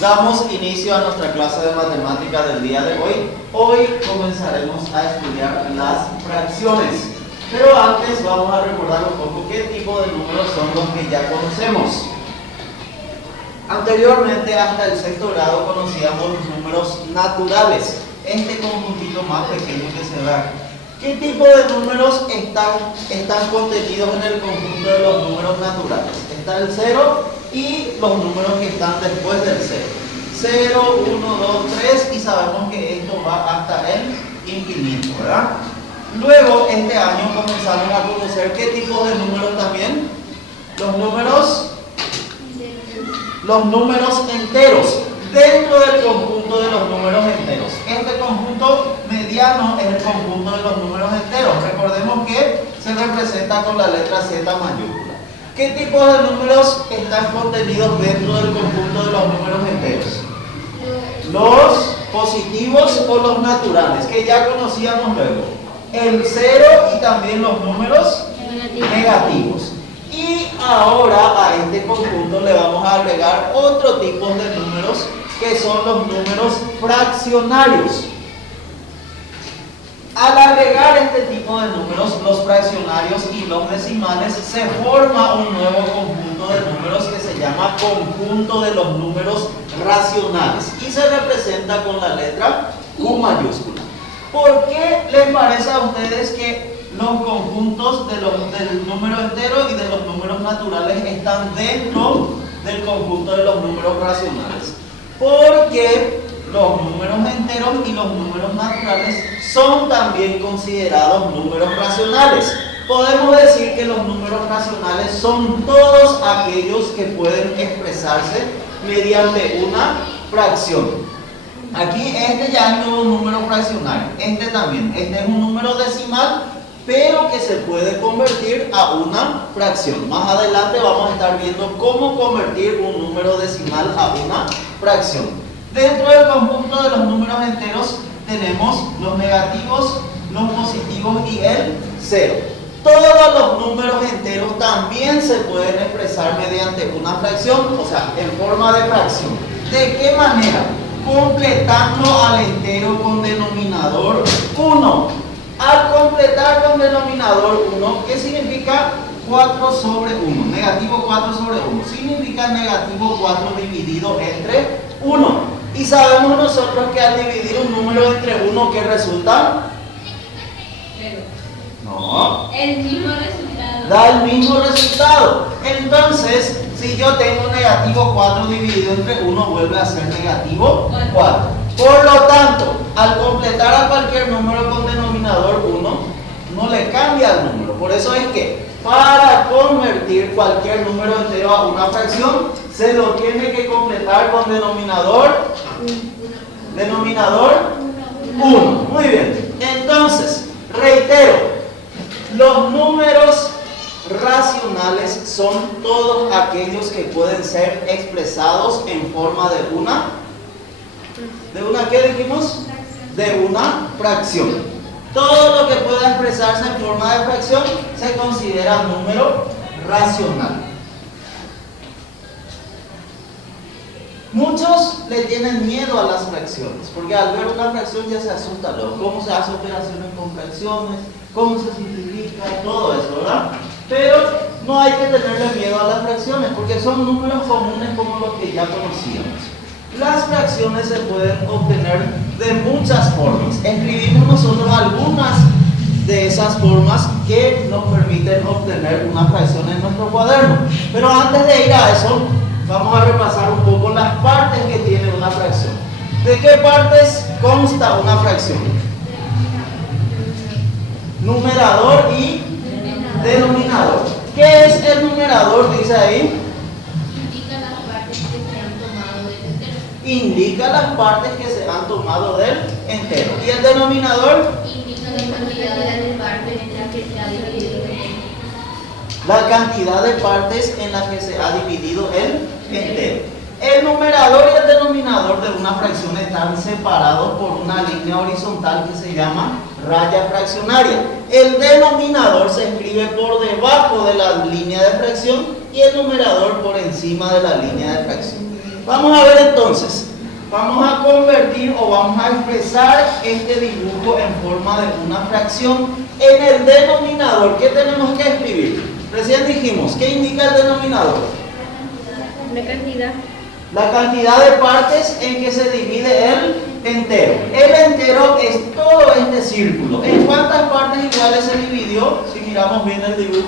Damos inicio a nuestra clase de matemática del día de hoy. Hoy comenzaremos a estudiar las fracciones. Pero antes vamos a recordar un poco qué tipo de números son los que ya conocemos. Anteriormente, hasta el sexto grado, conocíamos los números naturales. Este conjuntito más pequeño que se ve aquí. ¿Qué tipo de números están contenidos en el conjunto de los números naturales? Está el 0 y los números que están después del 0. 0, 1, 2, 3 y sabemos que esto va hasta el infinito, ¿verdad? Luego, este año comenzamos a conocer qué tipo de números también. Los números enteros. Dentro del conjunto de los números enteros. Este conjunto mediano es el conjunto de los números enteros. Recordemos que se representa con la letra Z mayúscula. ¿Qué tipo de números están contenidos dentro del conjunto de los números enteros? Los positivos o los naturales, que ya conocíamos luego. El 0 y también los números negativos. Y ahora a este conjunto le vamos a agregar otro tipo de números que son los números fraccionarios. Al agregar este tipo de números, los fraccionarios y los decimales, se forma un nuevo conjunto de números que se llama conjunto de los números racionales y se representa con la letra Q mayúscula. ¿Por qué les parece a ustedes que los conjuntos del número entero y de los números naturales están dentro del conjunto de los números racionales? Porque los números enteros y los números naturales son también considerados números racionales. Podemos decir que los números racionales son todos aquellos que pueden expresarse mediante una fracción. Aquí este ya es un número fraccionario, este también, este es un número decimal, pero que se puede convertir a una fracción. Más adelante vamos a estar viendo cómo convertir un número decimal a una fracción. Dentro del conjunto de los números enteros tenemos los negativos, los positivos y el 0. Todos los números enteros también se pueden expresar mediante una fracción, o sea, en forma de fracción. ¿De qué manera? Completando al entero con denominador 1. Al completar con denominador 1, ¿qué significa 4 sobre 1? Negativo 4 sobre 1. Significa negativo 4 dividido entre 1. Y sabemos nosotros que al dividir un número entre 1, ¿qué resulta? No. El mismo resultado. Da el mismo resultado. Entonces, si yo tengo negativo 4 dividido entre 1, vuelve a ser negativo 4. Por lo tanto, al completar a cualquier número con denominador 1, no le cambia el número. Por eso es que para convertir cualquier número entero a una fracción, se lo tiene que completar con denominador 1. Muy bien. Entonces, reitero, los números racionales son todos aquellos que pueden ser expresados en forma de una ¿qué dijimos? De una fracción. Todo lo que pueda expresarse en forma de fracción se considera número racional. Muchos le tienen miedo a las fracciones, porque al ver una fracción ya se asusta luego. ¿Cómo se hace operaciones con fracciones? ¿Cómo se simplifica? Todo eso, ¿verdad? Pero no hay que tenerle miedo a las fracciones, porque son números comunes como los que ya conocíamos. Las fracciones se pueden obtener de muchas formas. Escribimos nosotros algunas de esas formas que nos permiten obtener una fracción en nuestro cuaderno. Pero antes de ir a eso, vamos a repasar un poco las partes que tiene una fracción. ¿De qué partes consta una fracción? Numerador y denominador. ¿Qué es el numerador? Dice ahí. Indica las partes que se han tomado del entero. ¿Y el denominador? Indica la cantidad de partes en las que se ha dividido el entero. La cantidad de partes en las que se ha dividido el entero. El numerador y el denominador de una fracción están separados por una línea horizontal que se llama raya fraccionaria. El denominador se escribe por debajo de la línea de fracción y el numerador por encima de la línea de fracción. Vamos a ver entonces. Vamos a convertir o vamos a expresar este dibujo en forma de una fracción. En el denominador, ¿qué tenemos que escribir? Recién dijimos, ¿qué indica el denominador? La cantidad. La cantidad de partes en que se divide el entero. El entero es todo este círculo. ¿En cuántas partes iguales se dividió? Si miramos bien el dibujo,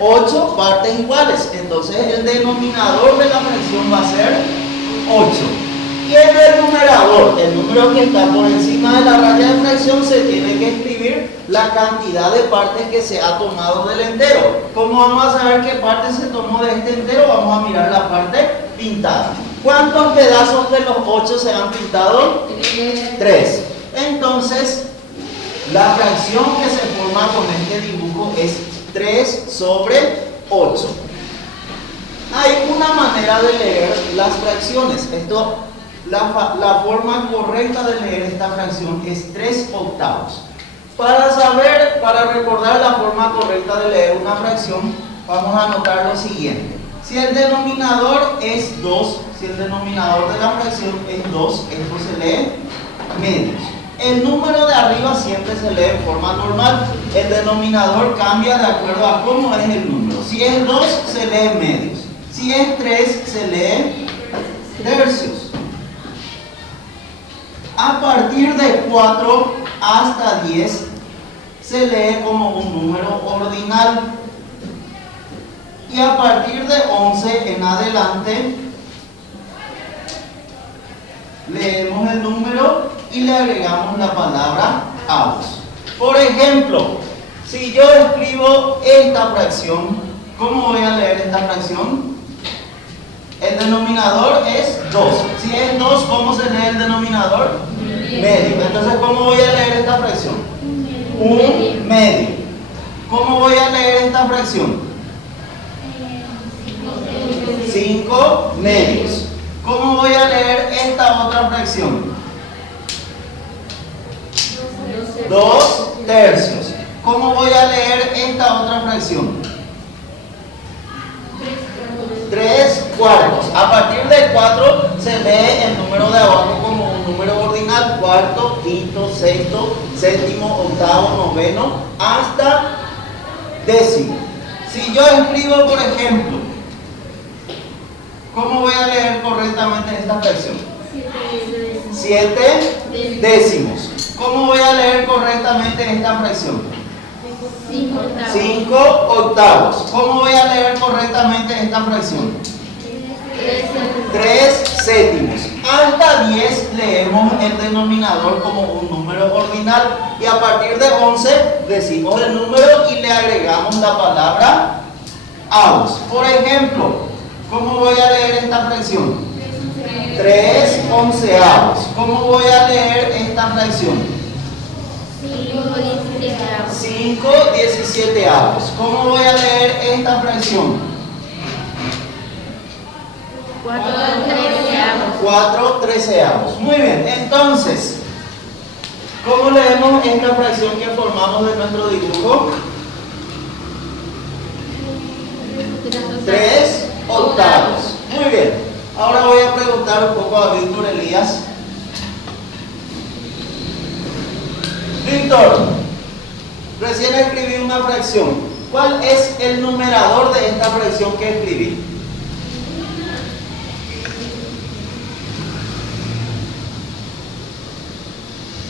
8 partes iguales. Entonces el denominador de la fracción va a ser 8. Y en el numerador, el número que está por encima de la raya de fracción, se tiene que escribir la cantidad de partes que se ha tomado del entero. ¿Cómo vamos a saber qué parte se tomó de este entero? Vamos a mirar la parte pintada. ¿Cuántos pedazos de los 8 se han pintado? 3. Entonces, la fracción que se forma con este dibujo es 3 sobre 8. Hay una manera de leer las fracciones. La forma correcta de leer esta fracción es 3 octavos. Para recordar la forma correcta de leer una fracción, vamos a anotar lo siguiente. Si el denominador es 2, si el denominador de la fracción es 2, esto se lee medios. El número de arriba siempre se lee en forma normal. El denominador cambia de acuerdo a cómo es el número. Si es 2, se lee medios. Si es 3, se lee tercios. A partir de 4 hasta 10 se lee como un número ordinal. Y a partir de 11 en adelante leemos el número y le agregamos la palabra avos. Por ejemplo, si yo escribo esta fracción, ¿cómo voy a leer esta fracción? El denominador es 2. Si es 2, ¿cómo se lee el denominador? Medio. Entonces, ¿cómo voy a leer esta fracción? Un medio. ¿Cómo voy a leer esta fracción? 5 medios. ¿Cómo voy a leer esta otra fracción? 2 tercios. ¿Cómo voy a leer esta otra fracción? 3 cuartos. A partir de 4 se lee el número de abajo como un número ordinal: cuarto, quinto, sexto, séptimo, octavo, noveno, hasta décimo. Si yo escribo, por ejemplo, ¿cómo voy a leer correctamente esta fracción? 7 décimos. ¿Cómo voy a leer correctamente esta fracción? 5 octavos. ¿Cómo voy a leer correctamente esta fracción? 3 séptimos. Hasta 10 leemos el denominador como un número ordinal. Y a partir de 11 decimos el número y le agregamos la palabra avos. Por ejemplo, ¿cómo voy a leer esta fracción? 3 onceavos. ¿Cómo voy a leer esta fracción? 5 17avos. ¿Cómo voy a leer esta fracción? 4 treceavos. Muy bien, entonces, ¿cómo leemos esta fracción que formamos de nuestro dibujo? 3 octavos. Muy bien, ahora voy a preguntar un poco a Víctor Elías. Víctor, recién escribí una fracción. ¿Cuál es el numerador de esta fracción que escribí?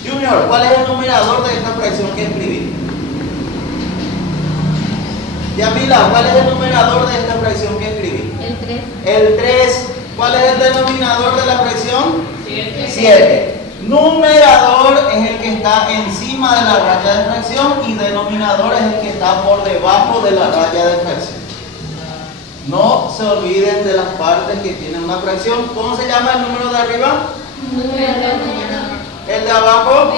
Junior, ¿cuál es el numerador de esta fracción que escribí? Yamila, ¿cuál es el numerador de esta fracción que escribí? El 3. El 3. ¿Cuál es el denominador de la fracción? 7. Numerador es el que está encima de la raya de fracción y denominador es el que está por debajo de la raya de fracción. No se olviden de las partes que tienen una fracción. ¿Cómo se llama el número de arriba? El de abajo,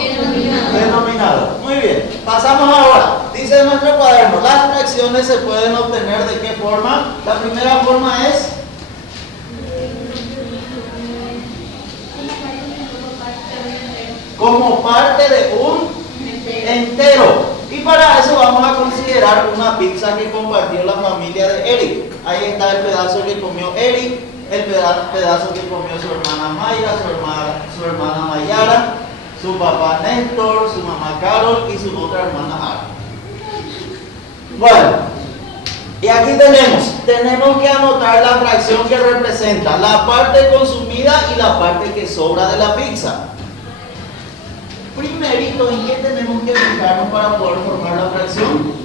denominador. Muy bien, pasamos ahora. Dice en nuestro cuaderno, las fracciones se pueden obtener ¿de qué forma? La primera forma es como parte de un entero. Y para eso vamos a considerar una pizza que compartió la familia de Eric. Ahí está el pedazo que comió Eric. el pedazo que comió su hermana Mayra, su hermana Mayara, su papá Néstor, su mamá Carol y su otra hermana Ara. Bueno, y aquí tenemos que anotar la fracción que representa la parte consumida y la parte que sobra de la pizza. Primerito, ¿en qué tenemos que fijarnos para poder formar la fracción?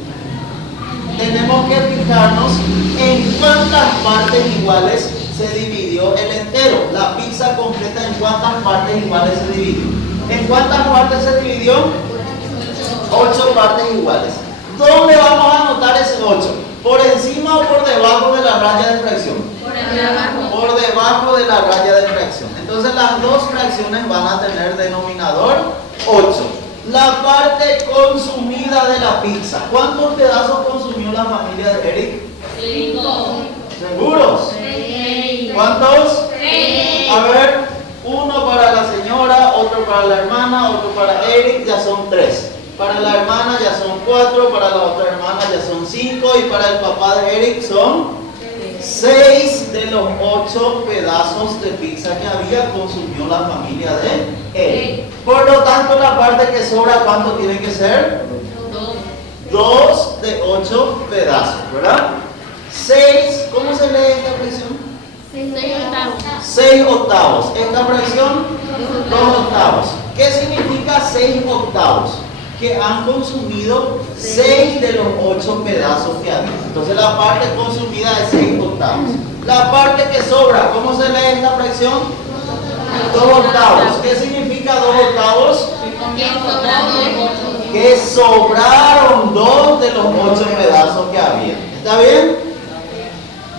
Tenemos que fijarnos en cuántas partes iguales se dividió el entero. La pizza completa, ¿en cuántas partes iguales se dividió? ¿En cuántas partes se dividió? 8 partes iguales. ¿Dónde vamos a anotar ese 8? ¿Por encima o por debajo de la raya de fracción? Por debajo de la raya de fracción. Entonces las dos fracciones van a tener denominador 8. La parte consumida de la pizza. ¿Cuántos pedazos consumió la familia de Eric? 5. ¿Seguros? 6. ¿Cuántos? 6. A ver, uno para la señora, otro para la hermana, otro para Eric, ya son 3. Para la hermana ya son 4, para la otra hermana ya son 5 y para el papá de Eric son 6 de los 8 pedazos de pizza que había consumió la familia de Eric. Por lo tanto, la parte que sobra, ¿cuánto tiene que ser? 2 de 8 pedazos, ¿verdad? 6, ¿cómo se lee esta fracción? 6 octavos. Esta fracción, 2 octavos. ¿Qué significa 6 octavos? Que han consumido 6 de los 8 pedazos que había. Entonces la parte consumida es 6 octavos. La parte que sobra, ¿cómo se lee esta fracción? 2 octavos. ¿Qué significa 2 octavos? Que sobraron 2 de los 8 pedazos que había. ¿Está bien?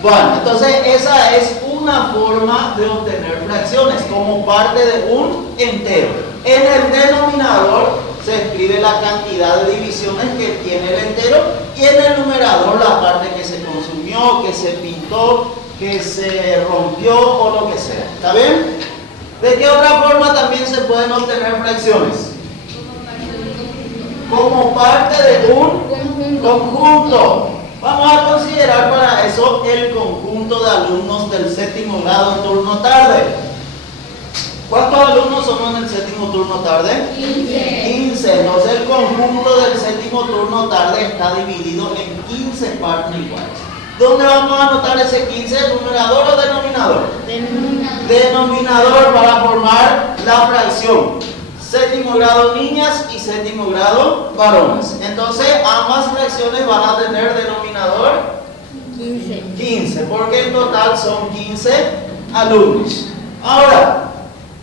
Bueno, entonces esa es una forma de obtener fracciones como parte de un entero. En el denominador se escribe la cantidad de divisiones que tiene el entero y en el numerador la parte que se consumió, que se pintó, que se rompió o lo que sea. ¿Está bien? ¿De qué otra forma también se pueden obtener fracciones? Como parte de un conjunto. Vamos a considerar para eso el conjunto de alumnos del séptimo grado turno tarde. ¿Cuántos alumnos somos en el séptimo turno tarde? 15. Entonces el conjunto del séptimo turno tarde está dividido en 15 partes iguales. ¿Dónde vamos a anotar ese 15? ¿Numerador o denominador? Denominador para formar la fracción. Séptimo grado niñas y séptimo grado varones. Entonces ambas fracciones van a tener denominador 15, porque en total son 15 alumnos. Ahora,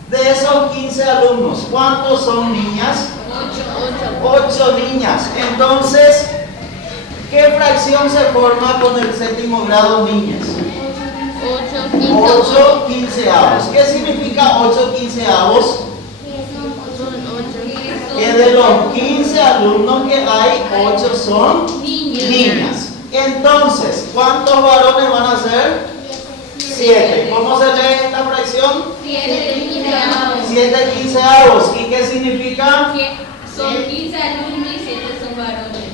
de esos 15 alumnos, ¿cuántos son niñas? 8 niñas. Entonces, ¿qué fracción se forma con el séptimo grado niñas? 8 quinceavos. ¿Qué significa 8 quinceavos? Que de los 15 alumnos que hay, 8 son niñas. Entonces, ¿cuántos varones van a ser? 7. ¿Cómo se lee esta fracción? 7 quinceavos. ¿Y qué significa? Son 15 alumnos y 7 son varones.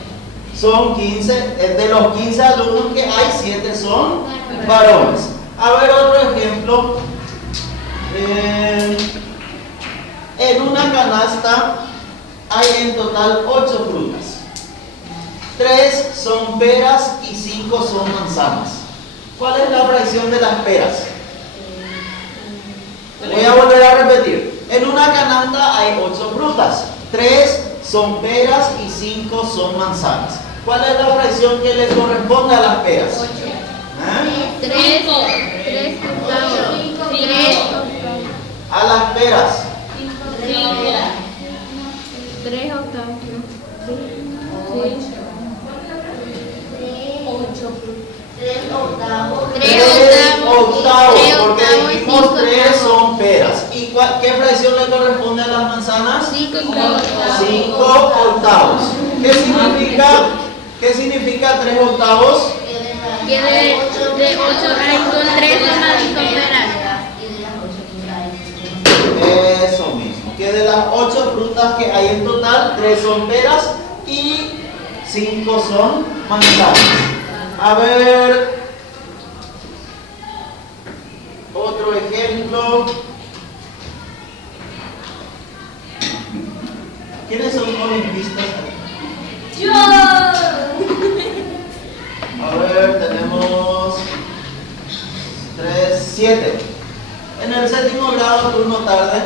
Son 15, de los 15 alumnos que hay, 7 son varones. A ver otro ejemplo. En una canasta hay en total 8 frutas. 3 son peras y 5 son manzanas. ¿Cuál es la fracción de las peras? Voy a volver a repetir. En una canasta hay 8 frutas. 3 son peras y 5 son manzanas. ¿Cuál es la fracción que le corresponde a las peras? 3 octavos. A las peras. 3 octavos. 3 octavos, porque dijimos 3 son peras. ¿Y qué fracción le corresponde a las manzanas? 5 octavos. 5 octavos. ¿Qué significa 3 octavos? Que de 8 hay son 3 nomás y son peras. Eso mismo. Que de las 8 frutas que hay en total, 3 son peras y 5 son manzanas. A ver. Otro ejemplo. ¿Quiénes son olimpistas? Yo. A ver, tenemos 3, 7. En el séptimo grado, turno tarde,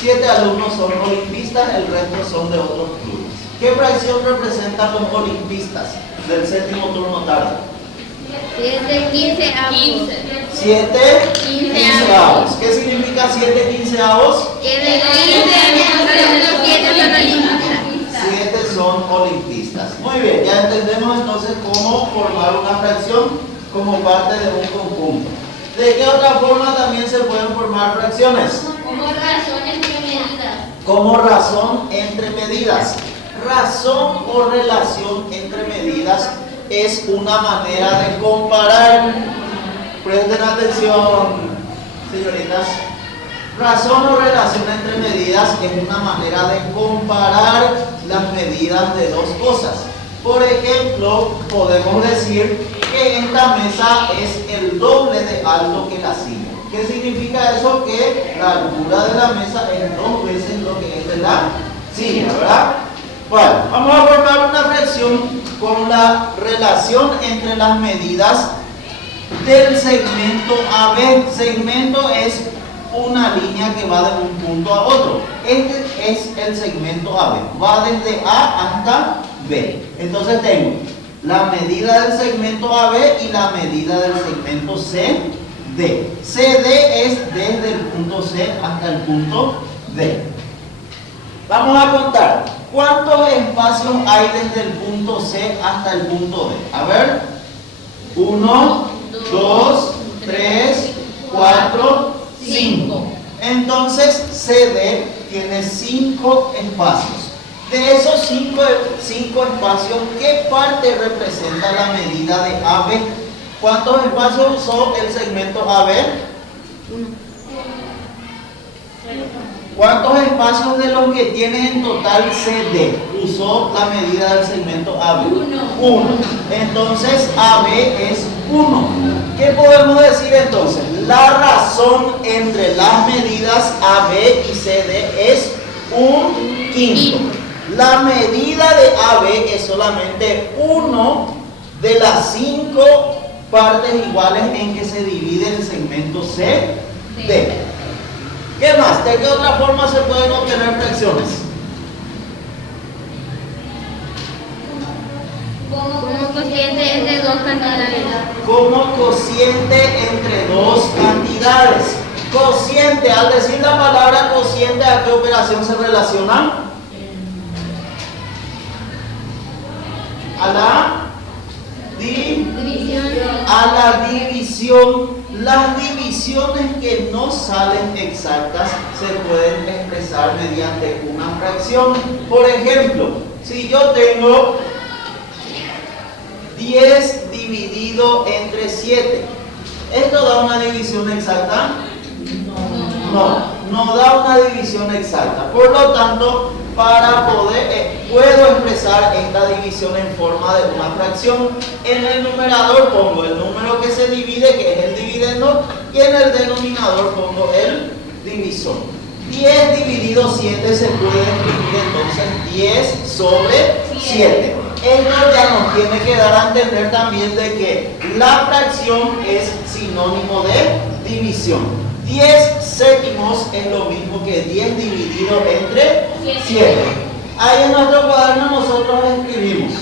7 alumnos son olimpistas, el resto son de otros clubes. ¿Qué fracción representan los olimpistas del séptimo turno tarde? 7 quinceavos. 7 Quinceavos. quinceavos. ¿Qué significa 7 quinceavos? Que de 15 los 7 son olimpistas. 7 son olimpistas. Muy bien, ya entendemos entonces cómo formar una fracción como parte de un conjunto. ¿De qué otra forma también se pueden formar fracciones? Como razón entre medidas. Como razón entre medidas. Razón o relación entre medidas es una manera de comparar. Presten atención, señoritas. Razón o relación entre medidas es una manera de comparar las medidas de dos cosas. Por ejemplo, podemos decir que esta mesa es el doble de alto que la silla. ¿Qué significa eso? Que la altura de la mesa es 2 veces lo que es de la silla, ¿verdad? Bueno, vamos a formar una fracción con la relación entre las medidas del segmento AB. Segmento es una línea que va de un punto a otro. Este es el segmento AB, va desde A hasta B. Entonces tengo la medida del segmento AB y la medida del segmento CD. CD es desde el punto C hasta el punto D. Vamos a contar cuántos espacios hay desde el punto C hasta el punto D. A ver, 1, 2, 3, 4, 5. Entonces CD tiene 5 espacios. De esos 5 espacios, ¿qué parte representa la medida de AB? ¿Cuántos espacios usó el segmento AB? ¿Cuántos espacios de los que tiene en total CD usó la medida del segmento AB? 1. Entonces AB es 1. ¿Qué podemos decir entonces? La razón entre las medidas AB y CD es 1/5. La medida de AB es solamente 1 de las 5 partes iguales en que se divide el segmento CD. ¿Qué más? ¿De qué otra forma se pueden obtener fracciones? Como cociente entre dos cantidades. Como cociente entre dos cantidades. Cociente, al decir la palabra cociente, ¿a qué operación se relaciona? A la División. a la división. Las divisiones que no salen exactas se pueden expresar mediante una fracción. Por ejemplo, si yo tengo 10 dividido entre 7, ¿esto da una división exacta? No da una división exacta. Por lo tanto, para poder, puedo expresar esta división en forma de una fracción. En el numerador pongo el número que se divide, que es el dividendo, y en el denominador pongo el divisor. 10 dividido 7 se puede escribir entonces 10 sobre 7. Esto ya nos tiene que dar a entender también de que la fracción es sinónimo de división. 10 séptimos es lo mismo que 10 dividido entre 7. Ahí en nuestro cuaderno nosotros escribimos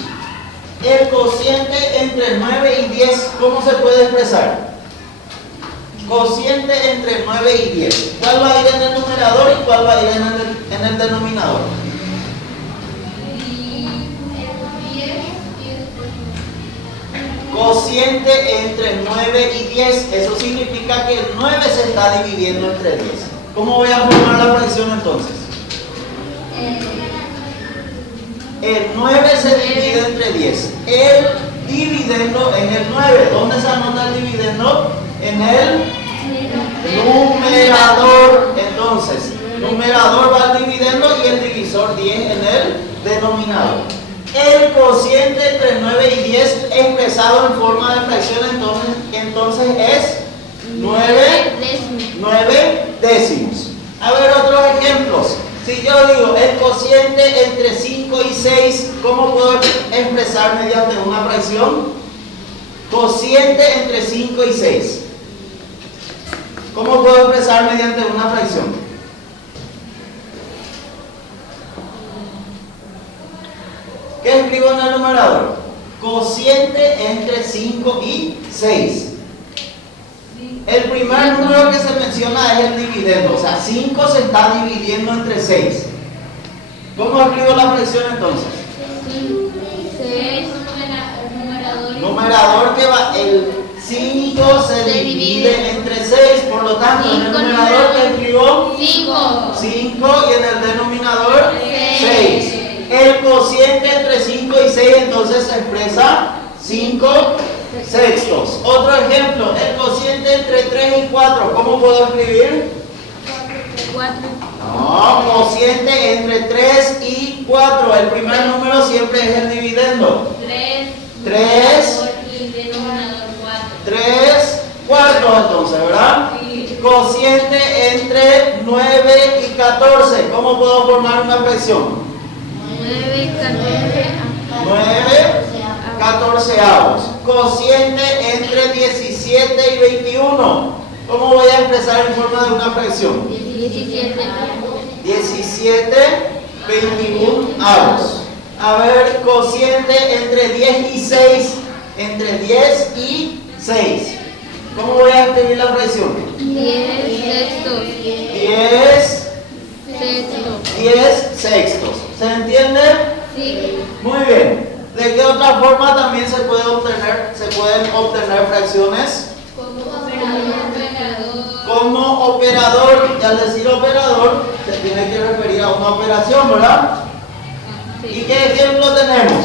el cociente entre 9 y 10. ¿Cómo se puede expresar? Cociente entre 9 y 10. ¿Cuál va a ir en el numerador y cuál va a ir en el denominador? Cociente entre 9 y 10, eso significa que el 9 se está dividiendo entre 10. ¿Cómo voy a formar la fracción entonces? El 9 se divide entre 10. El dividendo es el 9. ¿Dónde se anota el dividendo? En el numerador. Entonces, numerador va al dividendo y el divisor 10 en el denominador. El cociente entre 9 y 10 expresado en forma de fracción entonces es 9 décimos. A ver otros ejemplos. Si yo digo el cociente entre 5 y 6, ¿cómo puedo expresar mediante una fracción? Cociente entre 5 y 6. ¿Cómo puedo expresar mediante una fracción? ¿Qué escribo en el numerador? Cociente entre 5 y 6. El primer número que se menciona es el dividendo, o sea, 5 se está dividiendo entre 6. ¿Cómo escribo la fracción entonces? 6. Numerador que va, el 5 se divide entre 6, por lo tanto en el numerador que escribo 5 y en el denominador 6. El cociente entre 5 y 6 entonces se expresa 5 sextos. Otro ejemplo, el cociente entre 3 y 4, ¿cómo puedo escribir? 4. No, cociente entre 3 y 4. El primer número siempre es el dividendo. 3 cuartos entonces, ¿verdad? Sí. Cociente entre 9 y 14. ¿Cómo puedo formar una fracción? 9 catorceavos. Cociente entre 17 y 21. ¿Cómo voy a expresar en forma de una fracción? 17 21avos. A ver, cociente entre 10 y 6. Entre 10 y 6. ¿Cómo voy a escribir la fracción? 10 sextos. 10 sextos. ¿Se entiende? Sí. Muy bien. ¿De qué otra forma también se pueden obtener fracciones? Como operador. Y al decir operador, se tiene que referir a una operación, ¿verdad? Sí. ¿Y qué ejemplo tenemos?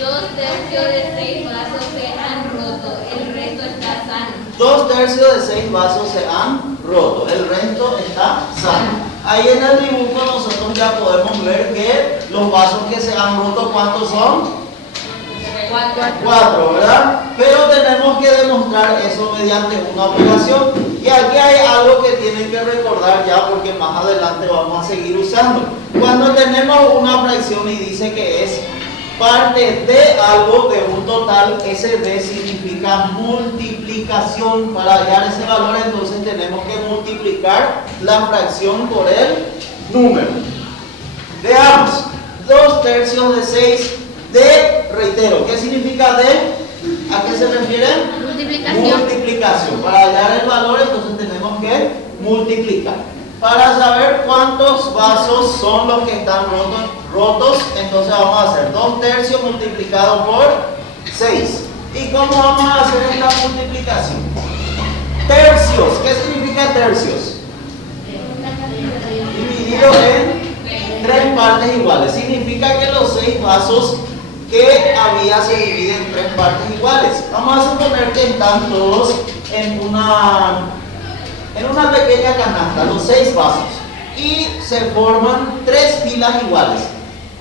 2/3 de 6 vasos se han roto, el resto está sano. 2/3 de 6 vasos se han roto, el resto está sano. Ahí en el dibujo nosotros ya podemos ver que los vasos que se han roto, ¿cuántos son? 4, ¿verdad? Pero tenemos que demostrar eso mediante una operación. Y aquí hay algo que tienen que recordar ya, porque más adelante vamos a seguir usando. Cuando tenemos una fracción y dice que es parte de algo de un total, ese de significa multiplicación. Para hallar ese valor entonces tenemos que multiplicar la fracción por el número. Veamos, 2/3 de 6 de, reitero, ¿qué significa de? ¿A qué se refiere? Multiplicación. Para hallar el valor entonces tenemos que multiplicar. Para saber cuántos vasos son los que están rotos, entonces vamos a hacer 2/3 multiplicado por 6. ¿Y cómo vamos a hacer esta multiplicación? Tercios. ¿Qué significa tercios? Dividido en 3 partes iguales. Significa que los 6 vasos que había se dividen en 3 partes iguales. Vamos a suponer que están todos en una pequeña canasta, los 6 vasos, y se forman 3 filas iguales.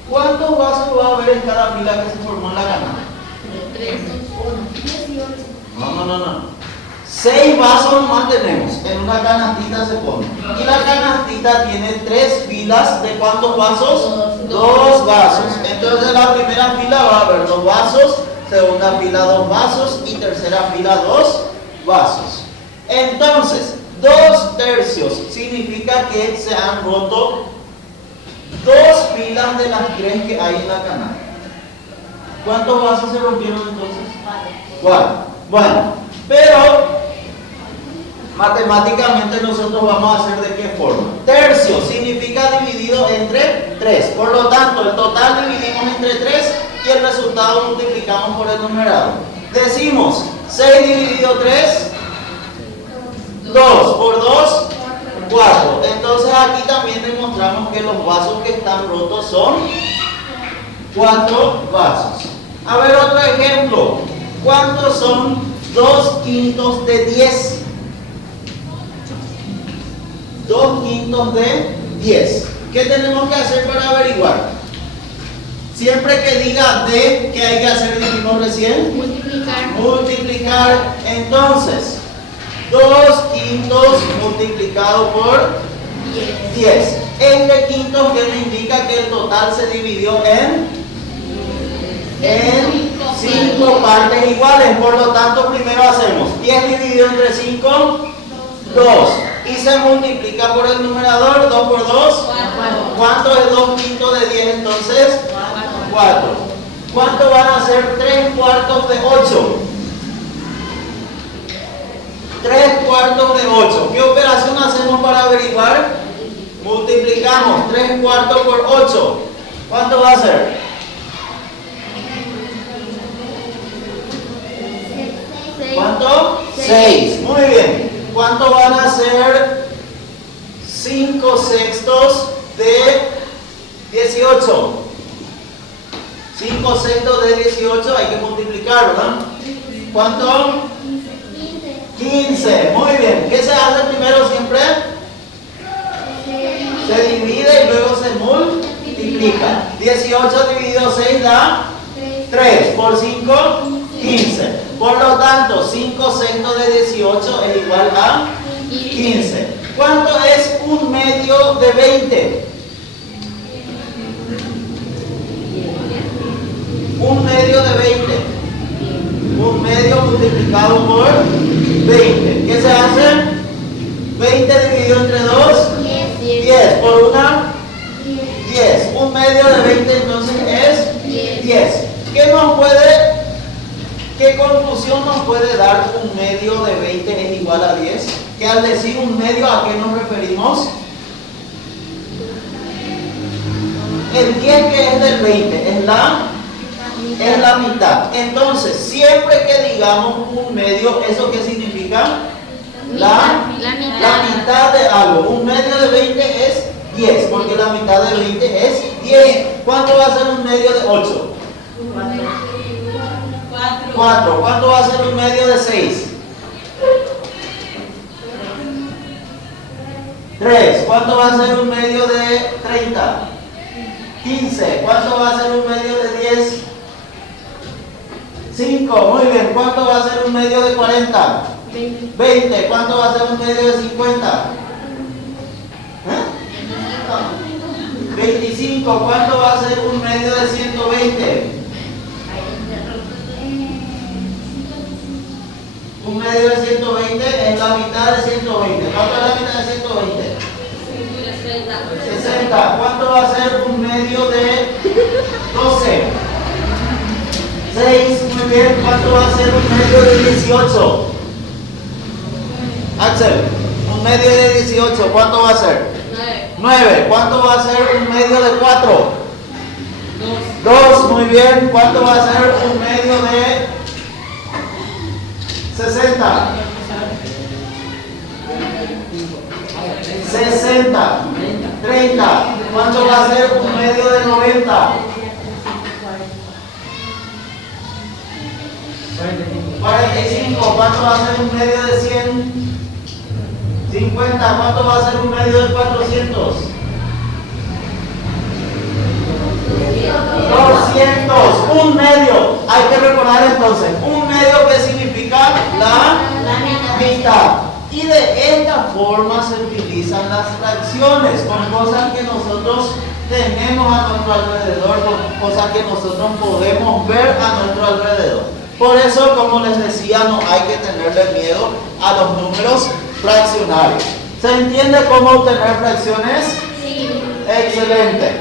¿Cuántos vasos va a haber en cada fila que se formó en la canasta? 3. No. 6 vasos más tenemos, en una canastita se pone. Y la canastita tiene 3 filas de ¿cuántos vasos? 2 vasos. Entonces la primera fila va a haber 2 vasos, segunda fila 2 vasos y tercera fila 2 vasos. Entonces, 2/3 significa que se han roto 2 filas de las 3 que hay en la canasta. ¿Cuántos vasos se rompieron entonces? 4. Bueno, pero matemáticamente nosotros vamos a hacer de qué forma. Tercio significa dividido entre 3. Por lo tanto, el total dividimos entre 3 y el resultado multiplicamos por el numerador. Decimos 6 dividido 3. 2 por 2, 4. Entonces aquí también demostramos que los vasos que están rotos son 4 vasos. A ver otro ejemplo. ¿Cuántos son 2/5 de 10? 2/5 de 10. ¿Qué tenemos que hacer para averiguar? Siempre que diga de, ¿qué hay que hacer? Dijimos recién. Multiplicar. Multiplicar. Entonces, 2 quintos multiplicado por 10. Este quinto que me indica que el total se dividió en 5 partes iguales. Por lo tanto, primero hacemos 10 dividido entre 5, 2. Y se multiplica por el numerador, 2 por 2. ¿Cuánto es 2 quintos de 10 entonces? 4. ¿Cuánto van a ser 3 cuartos de 8? 3 cuartos de 8. ¿Qué operación hacemos para averiguar? Multiplicamos 3 cuartos por 8. ¿Cuánto va a ser? 6. ¿Cuánto? 6. Muy bien. ¿Cuánto van a ser 5 sextos de 18? 5 sextos de 18 hay que multiplicar, ¿verdad? ¿Cuánto? 15. Muy bien. ¿Qué se hace primero siempre? Se divide y luego se multiplica. 18 dividido 6 da 3. Por 5, 15. Por lo tanto, 5 sextos de 18 es igual a 15. ¿Cuánto es 1/2 de 20? 1/2 de 20. 1/2 multiplicado por 20. ¿Qué se hace? 20 dividido entre 2, 10. Por una, 10. 1/2 de 20 entonces es 10. ¿Qué conclusión nos puede dar 1/2 de 20 es igual a 10? Que al decir 1/2, ¿a qué nos referimos? El 10 que es del 20 es la mitad. Entonces, siempre que digamos 1/2, ¿eso qué significa? La mitad de algo. 1/2 de 20 es 10, porque la mitad de 20 es 10. ¿Cuánto va a ser 1/2 de 8? 4. ¿Cuánto va a ser 1/2 de 6? 3. ¿Cuánto va a ser 1/2 de 30? 15. ¿Cuánto va a ser 1/2 de 10? 5. Muy bien. ¿Cuánto va a ser 1/2 de 40? 20. ¿Cuánto va a ser 1/2 de 50? 25. ¿Cuánto va a ser 1/2 de 120? 1/2 de 120 es la mitad de 120. ¿Cuánto es la mitad de 120? 60. ¿Cuánto va a ser 1/2 de 12? 6. Muy bien. ¿Cuánto va a ser 1/2 de 18? Axel, 1/2 de 18. ¿Cuánto va a ser? 9. ¿Cuánto va a ser 1/2 de 4? 2. Muy bien. ¿Cuánto va a ser 1/2 de 60? 60. 30. ¿Cuánto va a ser 1/2 de 90? 45. ¿Cuánto va a ser 1/2 de 100? 50. ¿Cuánto va a ser 1/2 de 400? 200. 1/2. Hay que recordar entonces, 1/2 que significa la mitad. Y de esta forma se utilizan las fracciones, con cosas que nosotros tenemos a nuestro alrededor, con cosas que nosotros podemos ver a nuestro alrededor. Por eso, como les decía, no hay que tenerle miedo a los números fraccionarios. ¿Se entiende cómo obtener fracciones? Sí. Excelente.